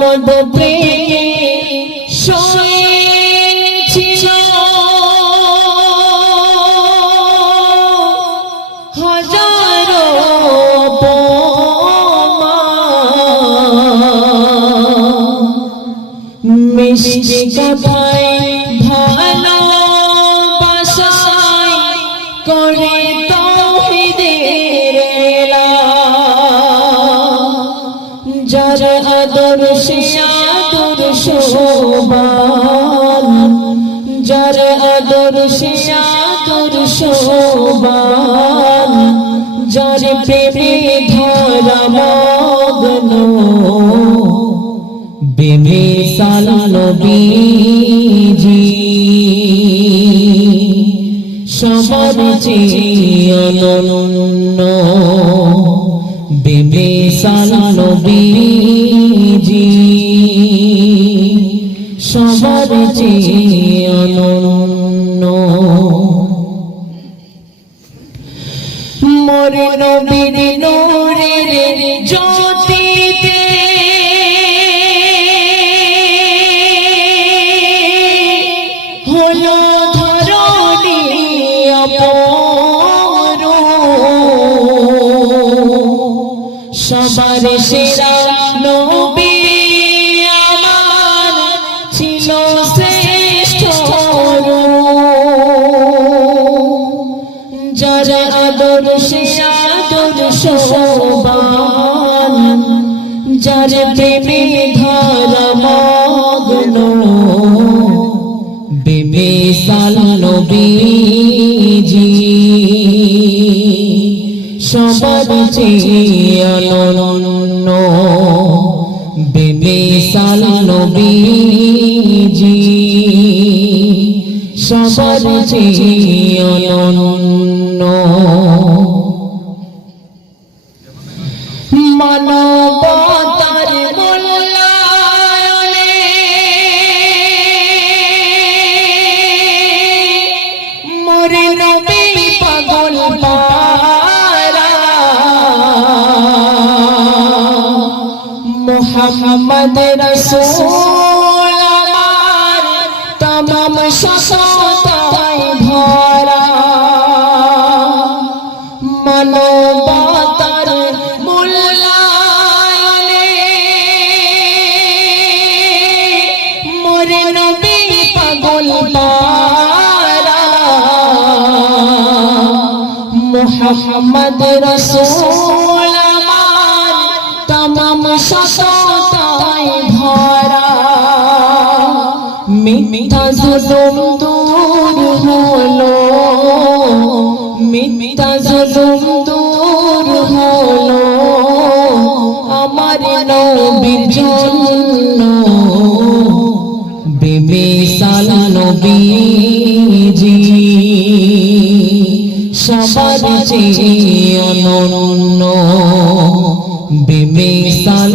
মানব প্রেমে শোয়েছিল হাজারো। মিষ্টি কথায় ভালো বাসায় করে তহিদের যার আদর্শে আদর্শ যার আদর্শে আদর্শ যার প্রেমে ধরা মগ্ন। বেমে সালনবীজি সবার চেয়ে অনন্য। বেবে সালনবীজি সবার চেয়ে অনন্য মোর নবীর নূরের জ্যোতিতে হলো ধরণী অপরূপ। সবার সেরা নবী শোভান যার প্রেমে ধর মগ্ন। বেবে সাল নবীজি, সবার চেয়ে অনন্য বেবে সাল নবীজি, সবার চেয়ে অনন্য মোহাম্মদ রসূল তমাম সততায় ভরা। মানবতার মূল্যায়নে মোরে নবী পাগল পারা। মোহাম্মদ রসূল আমার তমাম সততায় মিথ্যা জুলুম দূর হলো। মিথ্যা জুলুম দূর হলো। আমার নবীর জন্য বেবে সাল নবীজি, সবার চেয়ে অনন্য। বেবে সাল